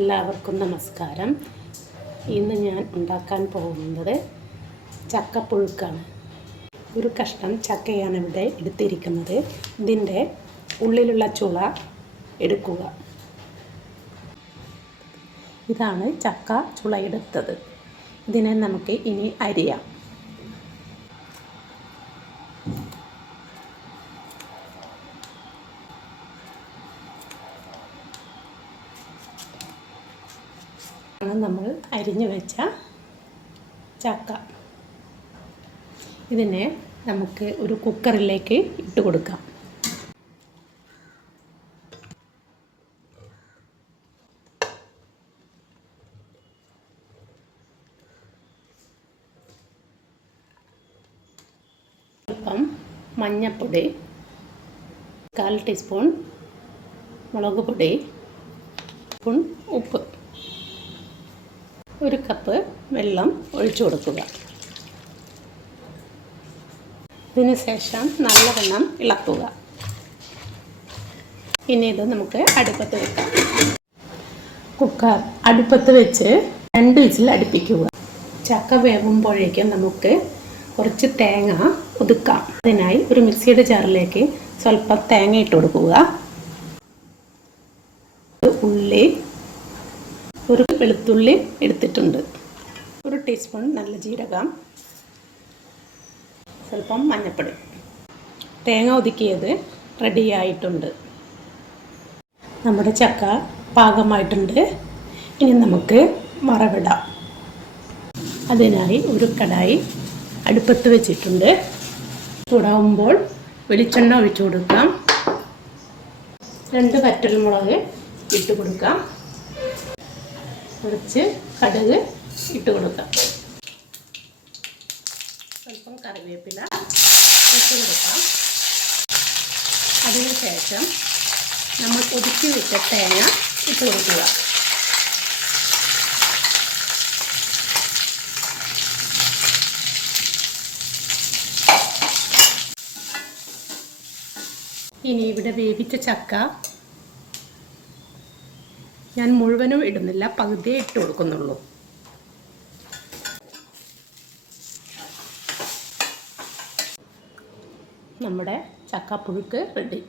എല്ലാവർക്കും നമസ്കാരം. ഇന്ന് ഞാൻ ഉണ്ടാക്കാൻ പോകുന്നത് ചക്കപ്പുഴുക്കാണ്. ഒരു കഷ്ണം ചക്കയാണ് ഇവിടെ എടുത്തിരിക്കുന്നത്. ഇതിൻ്റെ ഉള്ളിലുള്ള ചുള എടുക്കുക. ഇതാണ് ചക്ക ചുള എടുത്തത്. ഇതിനെ നമുക്ക് ഇനി അരിയാം. നമ്മൾ അരിഞ്ഞു വെച്ച ചക്ക ഇതിനെ നമുക്ക് ഒരു കുക്കറിലേക്ക് ഇട്ട് കൊടുക്കാം. അല്പം മഞ്ഞൾപ്പൊടി, 1/4 ടീസ്പൂൺ മുളക് പൊടി, സ്പൂൺ ഉപ്പ്, 1 കപ്പ് വെള്ളം ഒഴിച്ചു കൊടുക്കുക. ഇതിന് ശേഷം നല്ലവണ്ണം ഇളക്കുക. ഇനി ഇത് നമുക്ക് അടുപ്പത്ത് വെക്കാം. കുക്കർ അടുപ്പത്ത് വെച്ച് 2 വിസിൽ അടുപ്പിക്കുക. ചക്ക വേവുമ്പോഴേക്കും നമുക്ക് കുറച്ച് തേങ്ങ ഒതുക്കാം. അതിനായി ഒരു മിക്സിയുടെ ജാറിലേക്ക് സ്വല്പം തേങ്ങ ഇട്ട് കൊടുക്കുക. ഉള്ളി, ഒരു വെളുത്തുള്ളി എടുത്തിട്ടുണ്ട്, 1 ടീസ്പൂൺ നല്ല ജീരകം, സ്വല്പം മഞ്ഞൾപ്പൊടി. തേങ്ങ ഒതുക്കിയത് റെഡിയായിട്ടുണ്ട്. നമ്മുടെ ചക്ക പാകമായിട്ടുണ്ട്. ഇനി നമുക്ക് വറവിടാം. അതിനായി ഒരു കടായി അടുപ്പത്ത് വെച്ചിട്ടുണ്ട്. ചൂടാവുമ്പോൾ വെളിച്ചെണ്ണ ഒഴിച്ചു കൊടുക്കാം. 2 വറ്റൽമുളക് ഇട്ട് കൊടുക്കാം. കുറച്ച് കടുക് ഇട്ട് കൊടുക്കാം. സ്വല്പം കറിവേപ്പില ഇട്ട് കൊടുക്കാം. അതിനുശേഷം നമ്മൾ ഒതുക്കി വെച്ച തേങ്ങ ഇട്ട് കൊടുക്കുക. ഇനി ഇവിടെ വേവിച്ച ചക്ക ഞാൻ മുഴുവനും ഇടുന്നില്ല, പകുതിയേ ഇട്ട് കൊടുക്കുന്നുള്ളൂ. നമ്മുടെ ചക്കപ്പുഴുക്ക് റെഡി.